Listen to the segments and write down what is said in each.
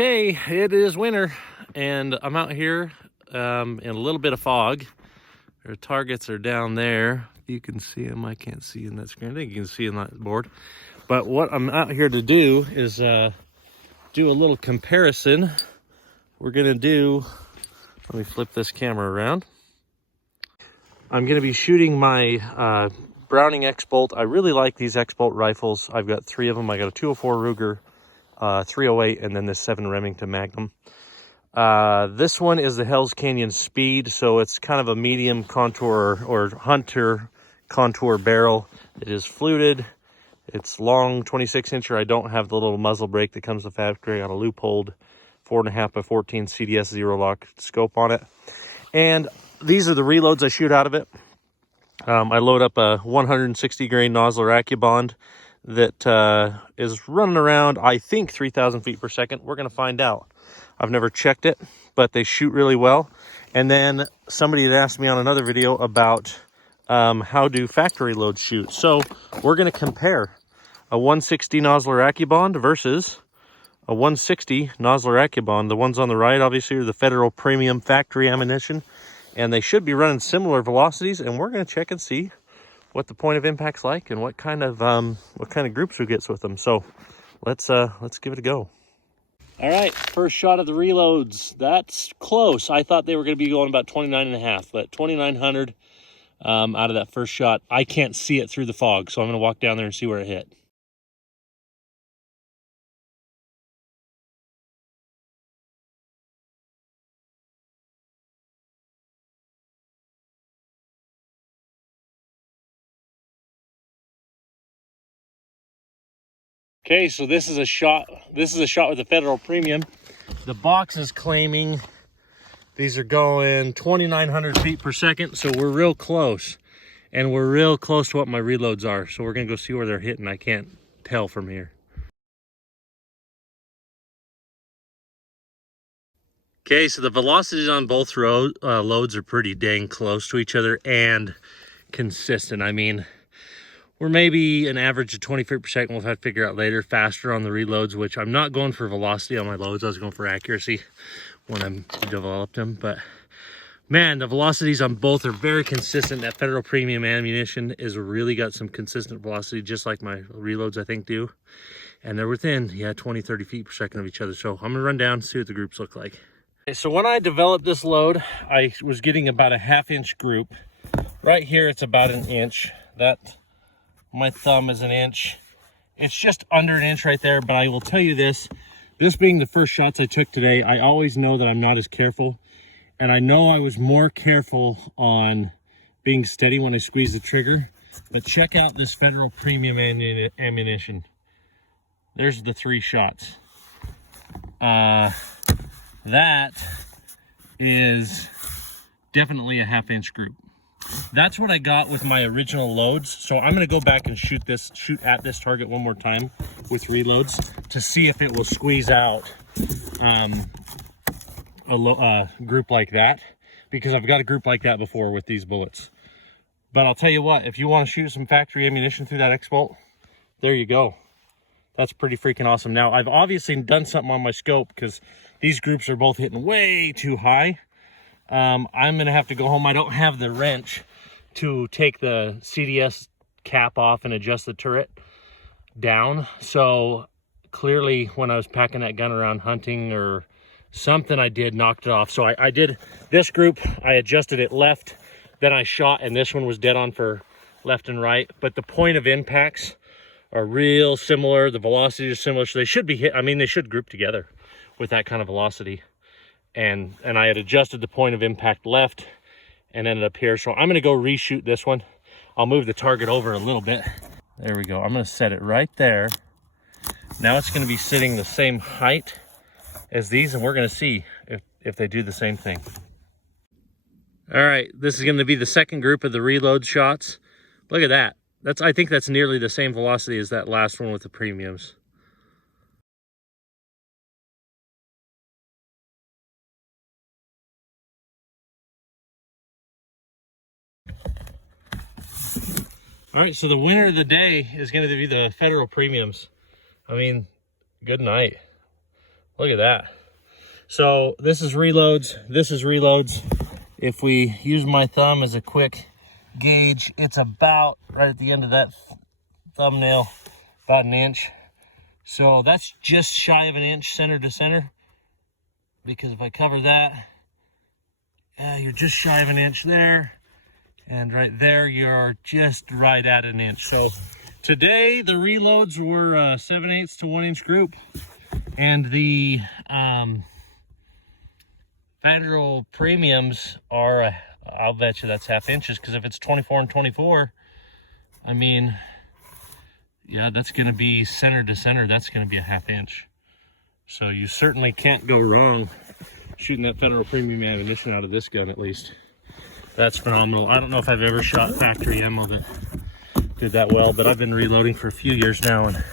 Okay, it is winter, and I'm out here in a little bit of fog. Our targets are down there. You can see them. I can't see in that screen. I think you can see in that board. But what I'm out here to do is do a little comparison. We're going to do, let me flip this camera around. I'm going to be shooting my Browning X-Bolt. I really like these X-Bolt rifles. I've got 3 of them. I got a 204 Ruger, 308, and then this 7 Remington Magnum. This one is the Hell's Canyon Speed, so it's kind of a medium contour or hunter contour barrel. It is fluted. It's long, 26-incher. I don't have the little muzzle brake that comes with the factory. I got a loopholed 4.5 by 14 CDS zero lock scope on it. And these are the reloads I shoot out of it. I load up a 160 grain Nosler Accubond that is running around, I think, 3,000 feet per second. We're going to find out. I've never checked it, but they shoot really well. And then somebody had asked me on another video about how do factory loads shoot. So we're going to compare a 160 Nosler Accubond versus a 160 Nosler Accubond. The ones on the right, obviously, are the Federal Premium Factory ammunition, and they should be running similar velocities. And we're going to check and see what the point of impact's like and what kind of groups we get with them. So let's give it a go. All right, first shot of the reloads. That's close. I thought they were going to be going about 29.5, but 2,900 out of that first shot. I can't see it through the fog, so I'm going to walk down there and see where it hit. Okay, so this is a shot with the Federal Premium. The box is claiming these are going 2,900 feet per second, so we're real close. And we're real close to what my reloads are, so we're gonna go see where they're hitting. I can't tell from here. Okay, so the velocities on both loads are pretty dang close to each other and consistent. I mean, we're maybe an average of 20 feet per second. We'll have to figure out later, faster on the reloads, which I'm not going for velocity on my loads. I was going for accuracy when I developed them. But man, the velocities on both are very consistent. That Federal Premium ammunition is really got some consistent velocity, just like my reloads, I think, do. And they're within, 20, 30 feet per second of each other. So I'm gonna run down and see what the groups look like. Okay, so when I developed this load, I was getting about a 1/2 inch group. Right here, it's about 1 inch. My thumb is 1 inch. It's just under 1 inch right there, but I will tell you this being the first shots I took today, I always know that I'm not as careful. And I know I was more careful on being steady when I squeeze the trigger. But check out this Federal Premium ammunition. There's the 3 shots. That is definitely a 1/2 inch group. That's what I got with my original loads. So I'm going to go back and shoot at this target one more time with reloads to see if it will squeeze out a group like that, because I've got a group like that before with these bullets. But I'll tell you what, if you want to shoot some factory ammunition through that X-Bolt, there you go. That's pretty freaking awesome. Now, I've obviously done something on my scope because these groups are both hitting way too high. I'm gonna have to go home. I don't have the wrench to take the CDS cap off and adjust the turret down. So clearly when I was packing that gun around hunting or something, I did knocked it off. So I did this group, I adjusted it left, then I shot, and this one was dead on for left and right. But the point of impacts are real similar. The velocities are similar, so they should be hit. I mean, they should group together with that kind of velocity. And I had adjusted the point of impact left and ended up here. So I'm going to go reshoot this one. I'll move the target over a little bit. There we go. I'm going to set it right there. Now it's going to be sitting the same height as these, and we're going to see if they do the same thing. All right, this is going to be the second group of the reload shots. Look at that. I think that's nearly the same velocity as that last one with the premiums. All right, so the winner of the day is going to be the Federal Premiums. I mean, good night. Look at that. So this is reloads, this is reloads. If we use my thumb as a quick gauge, it's about right at the end of that thumbnail, about an inch. So that's just shy of an inch center to center, because if I cover that, you're just shy of an inch there, and right there you're just right at an inch. So today the reloads were 7/8 to 1 inch group, and the Federal premiums are, I'll bet you that's 1/2 inches, because if it's 24 and 24, I mean, yeah, that's going to be center to center. That's going to be a 1/2 inch. So you certainly can't go wrong shooting that Federal premium ammunition out of this gun, at least. That's phenomenal. I don't know if I've ever shot factory ammo that did that well, but I've been reloading for a few years now and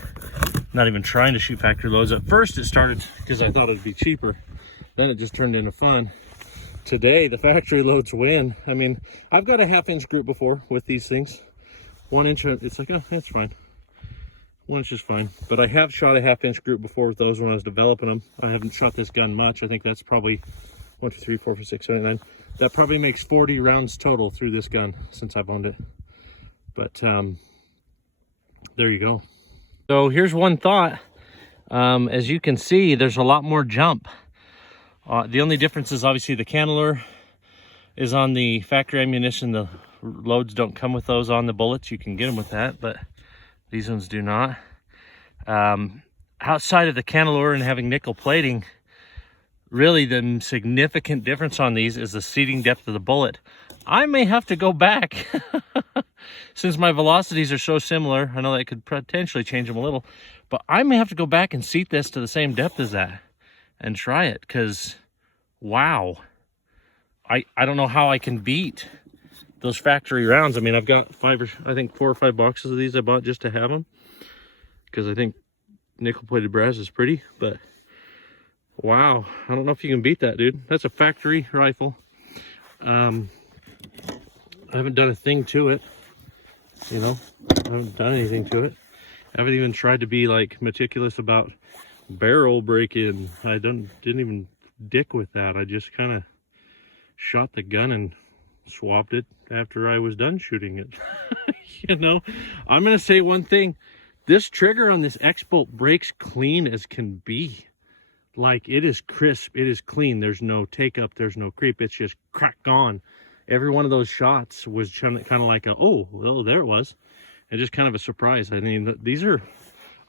not even trying to shoot factory loads. At first it started because I thought it'd be cheaper. Then it just turned into fun. Today, the factory loads win. I mean, I've got a 1/2 inch group before with these things. 1 inch, it's like, oh, that's fine. 1 inch is fine. But I have shot a 1/2 inch group before with those when I was developing them. I haven't shot this gun much. I think that's probably 1, 2, 3, 4, 5, 6, 7, 9. That probably makes 40 rounds total through this gun since I've owned it. But there you go. So here's one thought. As you can see, there's a lot more jump. The only difference is obviously the cantilever is on the factory ammunition. The loads don't come with those on the bullets. You can get them with that, but these ones do not. Outside of the cantilever and having nickel plating, really the significant difference on these is the seating depth of the bullet. I may have to go back since my velocities are so similar. I know that could potentially change them a little, but I may have to go back and seat this to the same depth as that and try it, because wow, I don't know how I can beat those factory rounds. I mean, I've got 4 or 5 boxes of these I bought just to have them, because I think nickel plated brass is pretty. But wow, I don't know if you can beat that, dude. That's a factory rifle. I haven't done a thing to it, you know. I haven't done anything to it. I haven't even tried to be like meticulous about barrel break-in. I didn't even dick with that. I just kind of shot the gun and swapped it after I was done shooting it. You know, I'm gonna say one thing: this trigger on this X-bolt breaks clean as can be. Like, it is crisp, it is clean. There's no take up, there's no creep. It's just crack gone. Every one of those shots was kind of like a, oh, well, there it was. And just kind of a surprise. I mean, these are,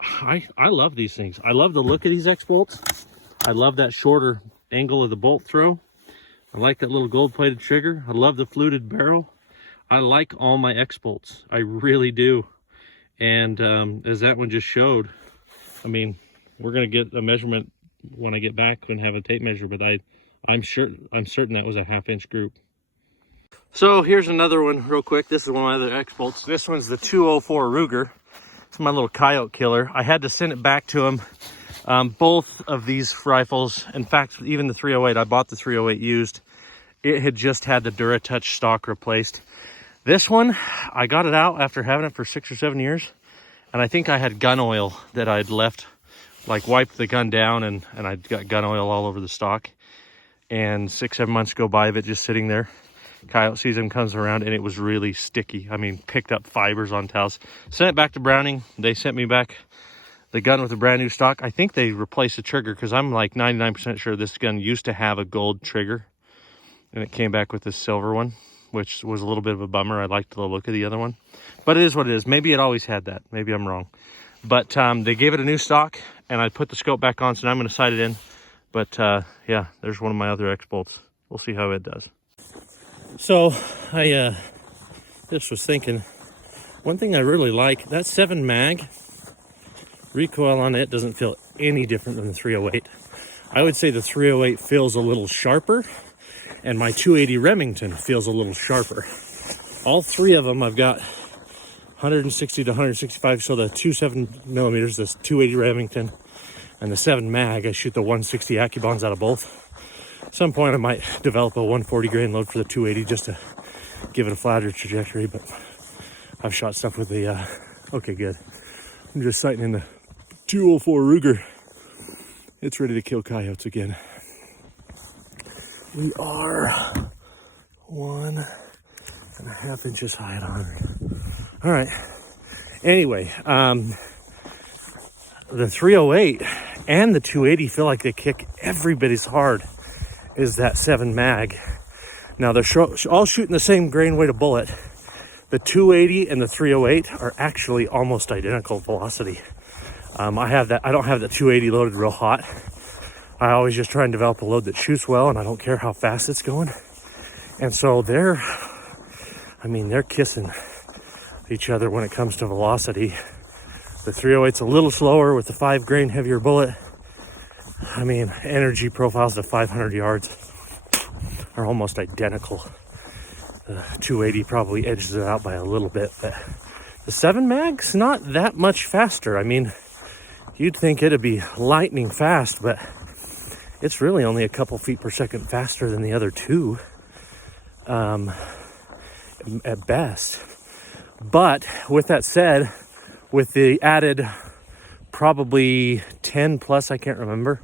I love these things. I love the look of these X-bolts. I love that shorter angle of the bolt throw. I like that little gold-plated trigger. I love the fluted barrel. I like all my X-bolts. I really do. And as that one just showed, I mean, we're going to get a measurement when I get back and have a tape measure, but I'm certain that was a 1/2 inch group. So here's another one real quick. This is one of my other X-bolts. This one's the 204 Ruger. It's my little coyote killer. I had to send it back to him. Both of these rifles, in fact, even the 308, I bought the 308 used. It had just had the Duratouch stock replaced. This one, I got it out after having it for 6 or 7 years. And I think I had gun oil that I'd left, like wiped the gun down, and I'd got gun oil all over the stock. And 6, 7 months go by of it just sitting there. Coyote sees him, comes around, and it was really sticky. I mean, picked up fibers on towels. Sent it back to Browning. They sent me back the gun with a brand new stock. I think they replaced the trigger, because I'm like 99% sure this gun used to have a gold trigger, and it came back with this silver one, which was a little bit of a bummer. I liked the look of the other one, but it is what it is. Maybe it always had that. Maybe I'm wrong. But they gave it a new stock, and I put the scope back on, so now I'm going to sight it in. But yeah, there's one of my other X-bolts. We'll see how it does. So I just was thinking, one thing I really like, that 7 mag recoil on it doesn't feel any different than the 308. I would say the 308 feels a little sharper, and my 280 Remington feels a little sharper. All three of them I've got 160 to 165, so the 2.7mm, this 280 Remington, and the 7 mag, I shoot the 160 Accubonds out of both. At some point I might develop a 140 grain load for the 280 just to give it a flatter trajectory, but I've shot stuff with the, okay, good. I'm just sighting in the 204 Ruger. It's ready to kill coyotes again. We are 1.5 inches high at 100. All right. Anyway, the 308 and the 280 feel like they kick every bit as hard as that 7 mag. Now they're all shooting the same grain weight of bullet. The 280 and the 308 are actually almost identical velocity. I don't have the 280 loaded real hot. I always just try and develop a load that shoots well, and I don't care how fast it's going. And so they're kissing each other when it comes to velocity. The 308's a little slower with the 5 grain heavier bullet. I mean, energy profiles at 500 yards are almost identical. The 280 probably edges it out by a little bit, but the 7 mag's not that much faster. I mean, you'd think it'd be lightning fast, but it's really only a couple feet per second faster than the other two, at best. But with that said, with the added probably 10 plus, I can't remember,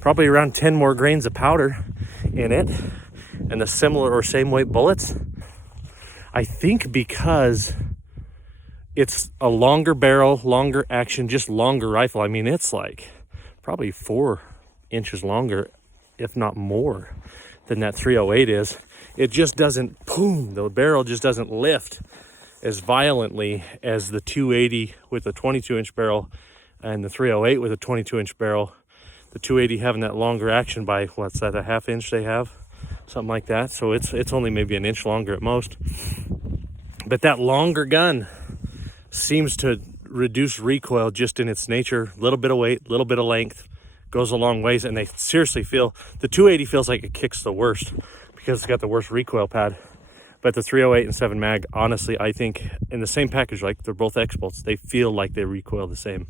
probably around 10 more grains of powder in it, and the similar or same weight bullets, I think because it's a longer barrel, longer action, just longer rifle. I mean, it's like probably 4 inches longer, if not more, than that 308 is. It just doesn't, boom, the barrel just doesn't lift as violently as the 280 with a 22-inch barrel and the 308 with a 22-inch barrel. The 280 having that longer action by, what's that, a half inch they have? Something like that. So it's only maybe an inch longer at most. But that longer gun seems to reduce recoil just in its nature. A little bit of weight, a little bit of length goes a long ways, and they seriously feel, the 280 feels like it kicks the worst because it's got the worst recoil pad. But the 308 and 7 mag, honestly, I think in the same package, like they're both X bolts, they feel like they recoil the same.